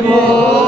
temor.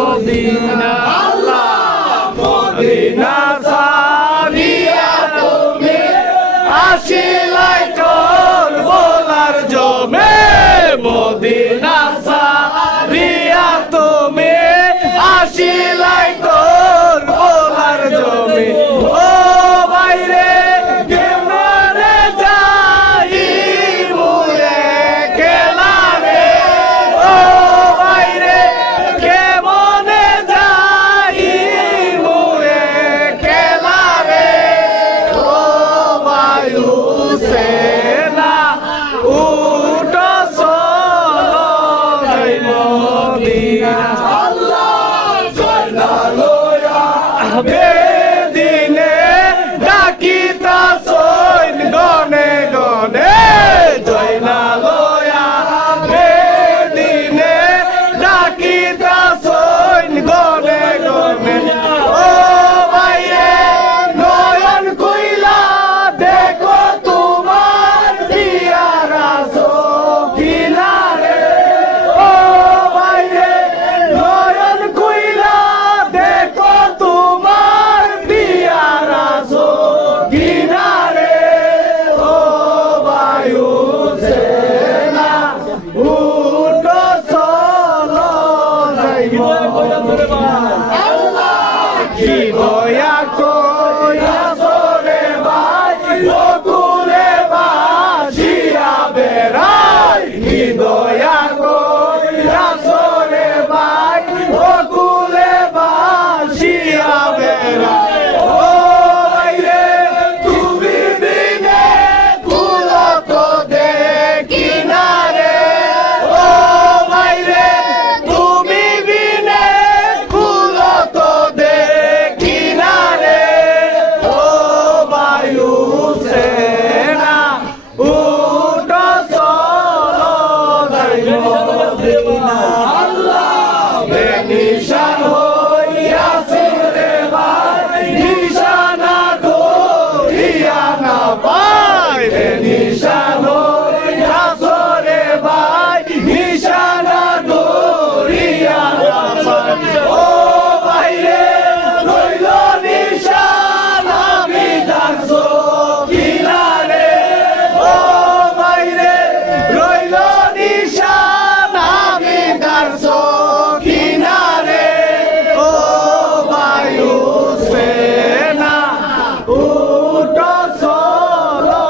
ওটা সলা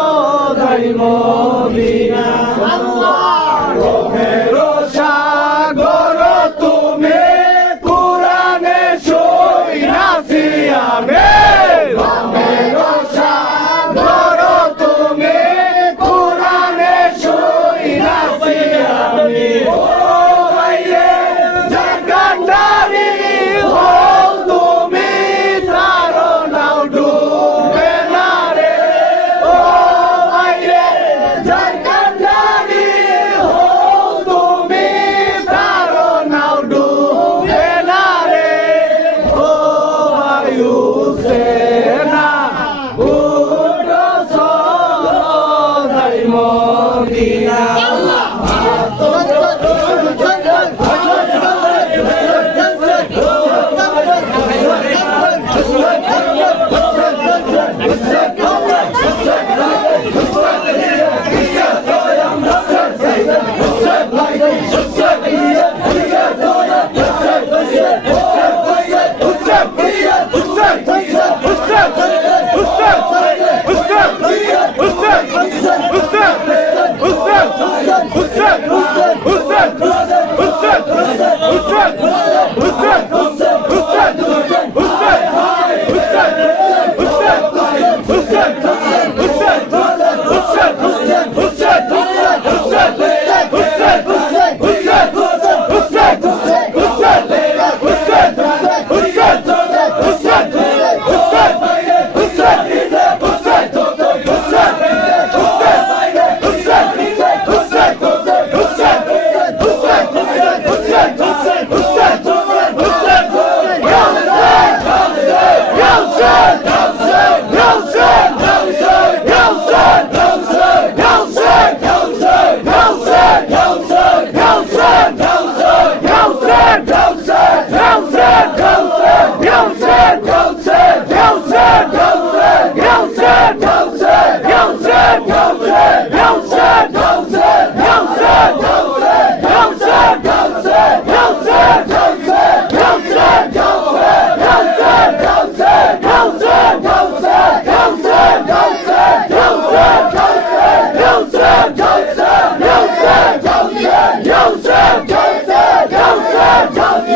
দাইমা